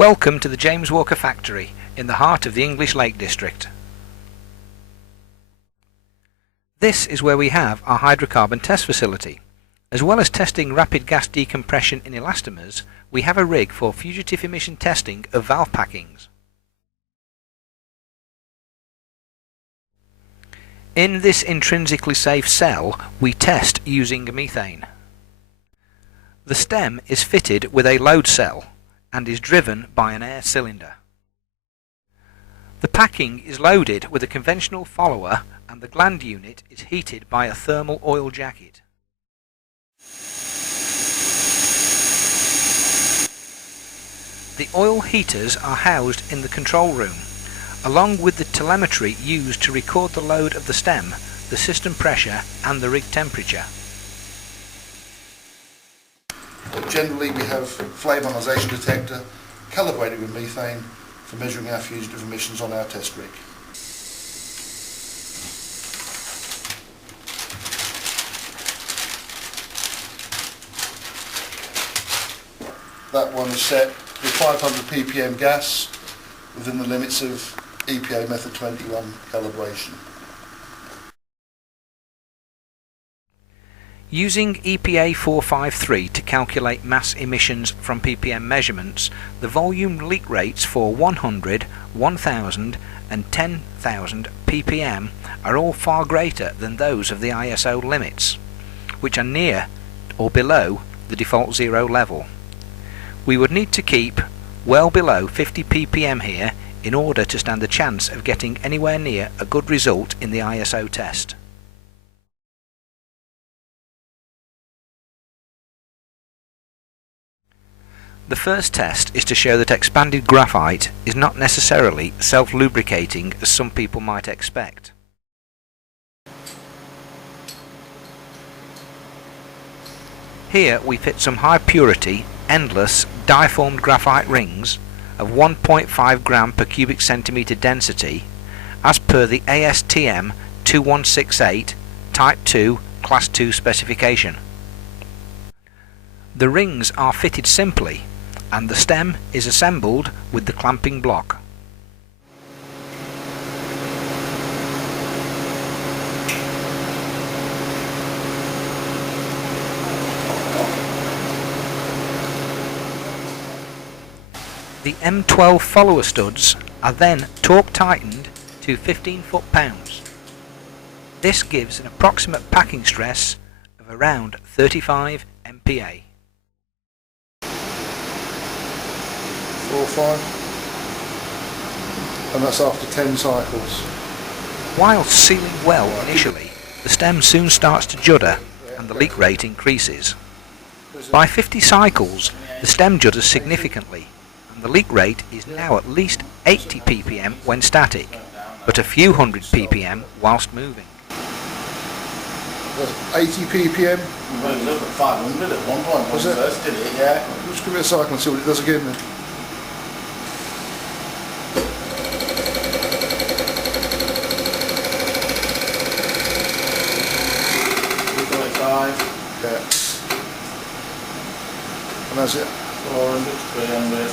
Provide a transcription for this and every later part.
Welcome to the James Walker factory in the heart of the English Lake District. This is where we have our hydrocarbon test facility. As well as testing rapid gas decompression in elastomers, we have a rig for fugitive emission testing of valve packings. In this intrinsically safe cell, we test using methane. The stem is fitted with a load cell and is driven by an air cylinder. The packing is loaded with a conventional follower and the gland unit is heated by a thermal oil jacket. The oil heaters are housed in the control room, along with the telemetry used to record the load of the stem, the system pressure and the rig temperature. Generally we have flame ionisation detector calibrated with methane for measuring our fugitive emissions on our test rig. That one is set with 500 ppm gas within the limits of EPA method 21 calibration. Using EPA 453 to calculate mass emissions from ppm measurements, the volume leak rates for 100, 1000 and 10,000 ppm are all far greater than those of the ISO limits, which are near or below the default zero level. We would need to keep well below 50 ppm here in order to stand a chance of getting anywhere near a good result in the ISO test. The first test is to show that expanded graphite is not necessarily self-lubricating as some people might expect. Here we fit some high purity, endless, die-formed graphite rings of 1.5 gram per cubic centimetre density as per the ASTM 2168 Type 2 Class 2 specification. The rings are fitted simply and the stem is assembled with the clamping block. The M12 follower studs are then torque tightened to 15 foot-pounds. This gives an approximate packing stress of around 35 MPa. 4, 5, and that's after 10 cycles. While sealing well initially, the stem soon starts to judder and the leak rate increases. By 50 cycles, the stem judders significantly and the leak rate is now at least 80 ppm when static, but a few hundred ppm whilst moving. 80 ppm? Well, it was up at 500 at one point when Was we it? first did it, yeah. Just give it a cycle and see what it does again then. 345, Yeah. And that's it. 400, 300,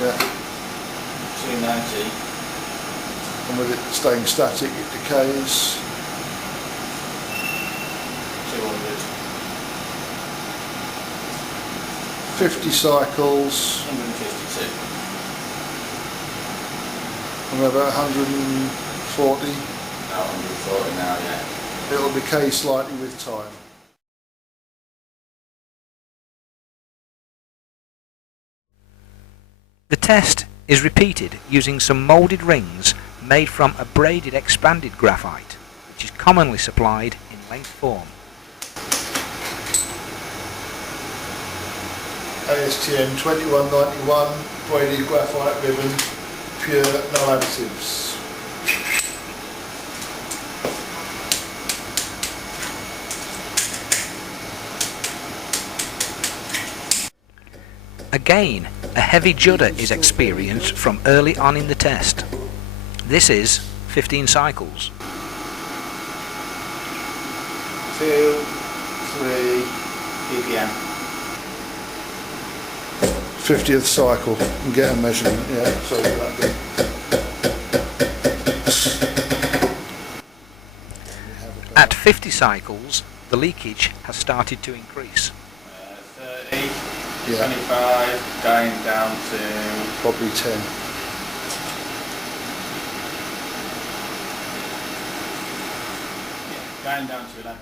Yeah. 290, And with it staying static, it decays. 200, 50 cycles, 152. and about 140. Now 140 now, yeah. It'll decay slightly with time. The test is repeated using some moulded rings made from abraded expanded graphite, which is commonly supplied in length form. ASTM 2191 braided graphite ribbon, pure, no additives. Again, a heavy judder is experienced from early on in the test. This is 15 cycles. 2, 3 ppm. 50th cycle and get a measurement. Yeah, so that good. At 50 cycles, the leakage has started to increase. 30, Yeah. 25, going down to Probably 10. going down to 11.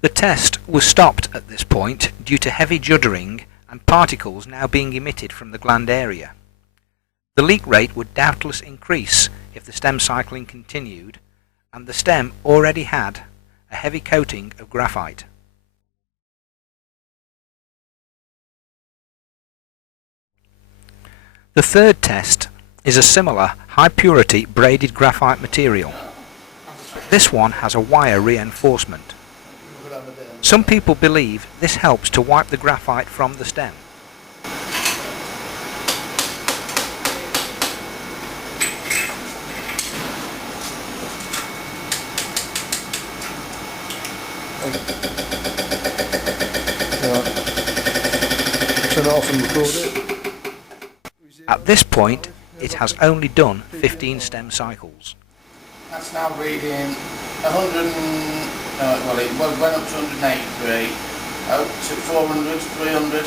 The test was stopped at this point due to heavy juddering and particles now being emitted from the gland area. The leak rate would doubtless increase if the stem cycling continued, and the stem already had a heavy coating of graphite. The third test is a similar high purity braided graphite material. This one has a wire reinforcement. Some people believe this helps to wipe the graphite from the stem. Turn it off and record it. At this point, it has only done 15 stem cycles. That's now reading 100 well it went up to 183, out to 400, 300,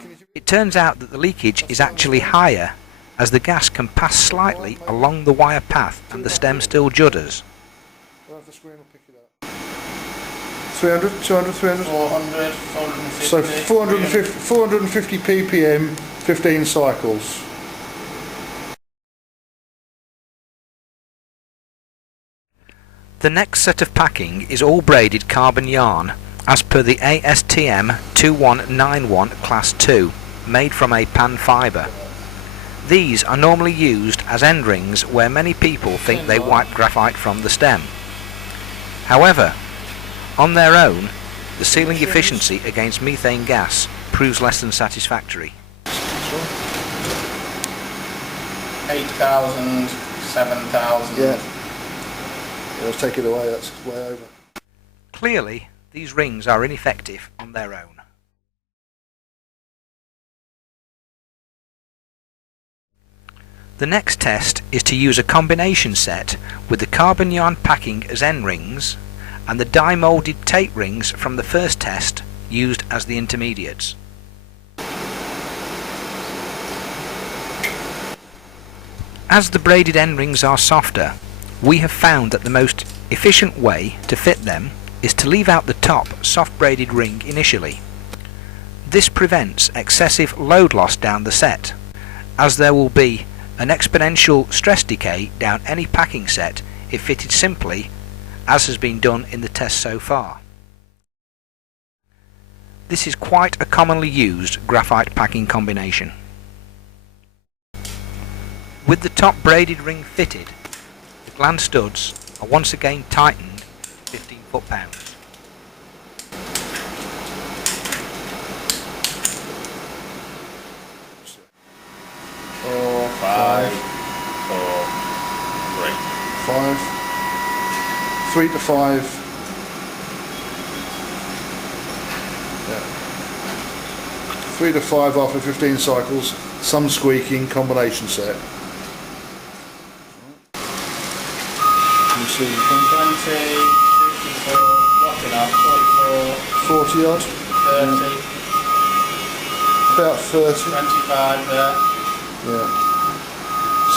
200... It turns out that the leakage is actually higher, as the gas can pass slightly along the wire path and the stem still judders. 300, 200, 300? 400, 450... So 450 ppm, 15 cycles. The next set of packing is all braided carbon yarn, as per the ASTM 2191 Class 2, made from a pan fibre. These are normally used as end rings where many people think they wipe graphite from the stem. However, on their own, the sealing efficiency against methane gas proves less than satisfactory. 8,000, 7,000... Yeah. Let's take it away, that's way over. Clearly, these rings are ineffective on their own. The next test is to use a combination set with the carbon yarn packing as end rings and the die moulded tape rings from the first test used as the intermediates. As the braided end rings are softer, we have found that the most efficient way to fit them is to leave out the top soft braided ring initially. This prevents excessive load loss down the set, as there will be an exponential stress decay down any packing set if fitted simply, as has been done in the test so far. This is quite a commonly used graphite packing combination. With the top braided ring fitted, the gland studs are once again tightened 15 foot-pounds. Four, five, 4, 5, 3 to 5. Yeah. 3 to 5 after 15 cycles, some squeaking, combination set. Can you see the thing? 20, 54, rocking up, 44, 40 odd? 30, About 30. 25 there. Yeah.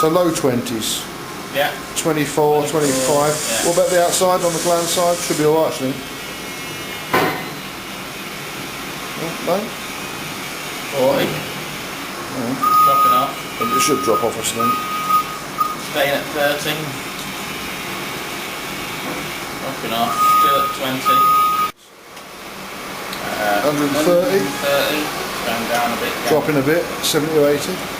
So low 20s. Yeah. 24, 25. Yeah. What about the outside on the gland side? Should be alright actually. No? 40, No. dropping off, But it should drop off, I think. staying at 30, dropping off, still at 20, 130. 130, going down a bit. Dropping a bit, 70 or 80.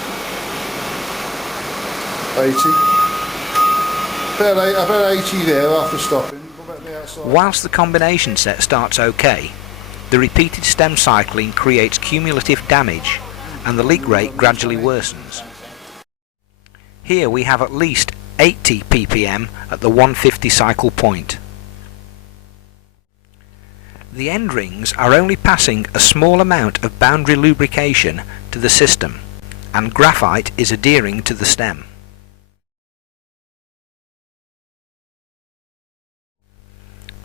80. About 80 there after stopping. What about the outside? Whilst the combination set starts okay, the repeated stem cycling creates cumulative damage and the leak rate gradually worsens. Here we have at least 80 ppm at the 150 cycle point. The end rings are only passing a small amount of boundary lubrication to the system, and graphite is adhering to the stem.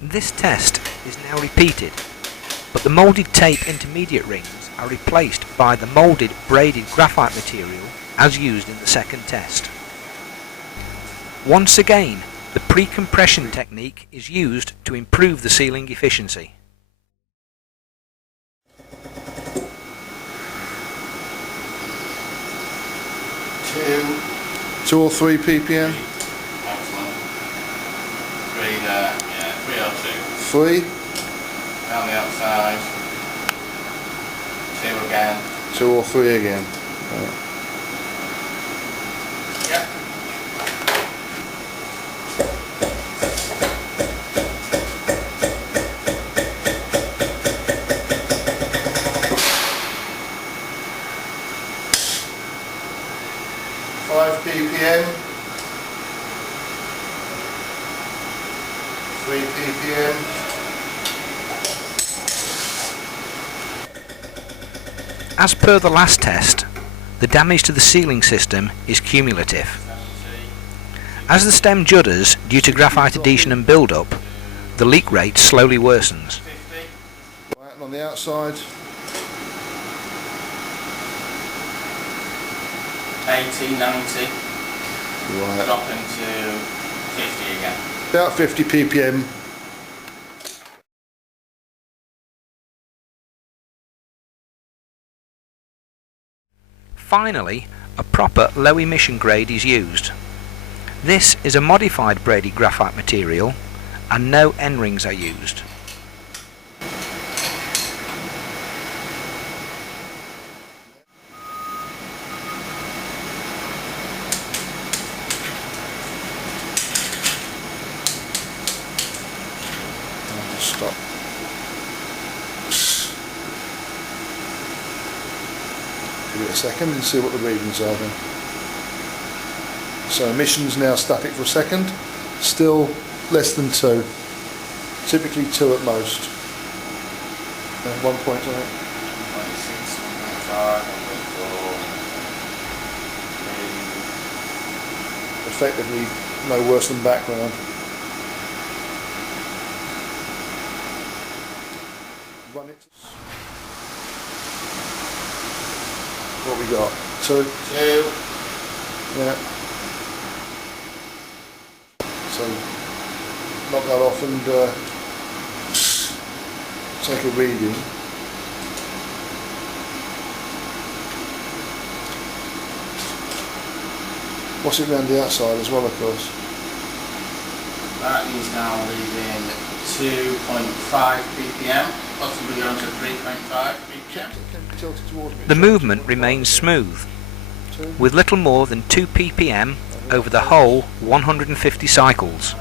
This test is now repeated, but the moulded tape intermediate rings are replaced by the moulded braided graphite material as used in the second test. Once again, the pre-compression technique is used to improve the sealing efficiency. Two or 3 ppm? Excellent. 3 there, yeah, 3? 3 or 2. Down the outside. 2 again. 2 or 3 again. Right. Yep. ppm, 3 ppm, As per the last test, the damage to the sealing system is cumulative. As the stem judders due to graphite adhesion and build-up, the leak rate slowly worsens. 50. right, and on the outside, 80, 90. right, Dropping to 50 again. about 50 ppm. Finally, a proper low emission grade is used. This is a modified braided graphite material and no end rings are used. Stop. Give it a second and see what the readings are then. So emissions now static for a second, still less than 2, typically 2 at most. 1 point on it. 1.6, 1.5, 1.4. Effectively no worse than background. Run it. What we got? 2? 2. Yeah. So knock that off and take a reading. What's it around the outside as well, of course? That is now leaving 2.5 ppm, possibly going to 3.5 ppm. Tilted towards me. The movement remains smooth, 2. with little more than 2 ppm over the whole 150 cycles.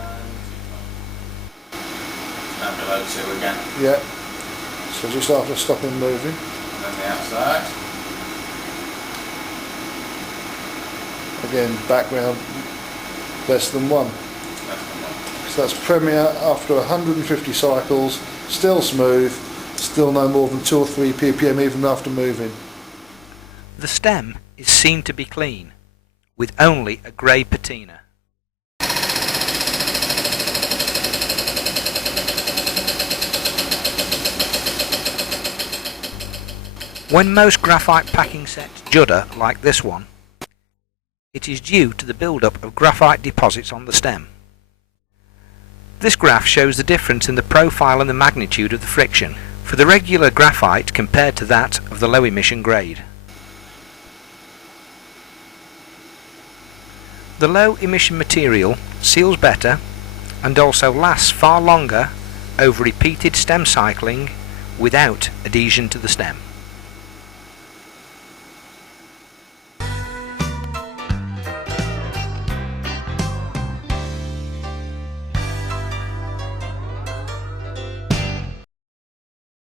Now below 2 again. Yeah. So just after stopping moving. And then the outside. Again, background less than 1. Less than 1. So that's Premier after 150 cycles, still smooth, still no more than 2 or 3 ppm even after moving. The stem is seen to be clean, with only a grey patina. When most graphite packing sets judder like this one, it is due to the build-up of graphite deposits on the stem. This graph shows the difference in the profile and the magnitude of the friction for the regular graphite compared to that of the low emission grade. The low emission material seals better and also lasts far longer over repeated stem cycling without adhesion to the stem.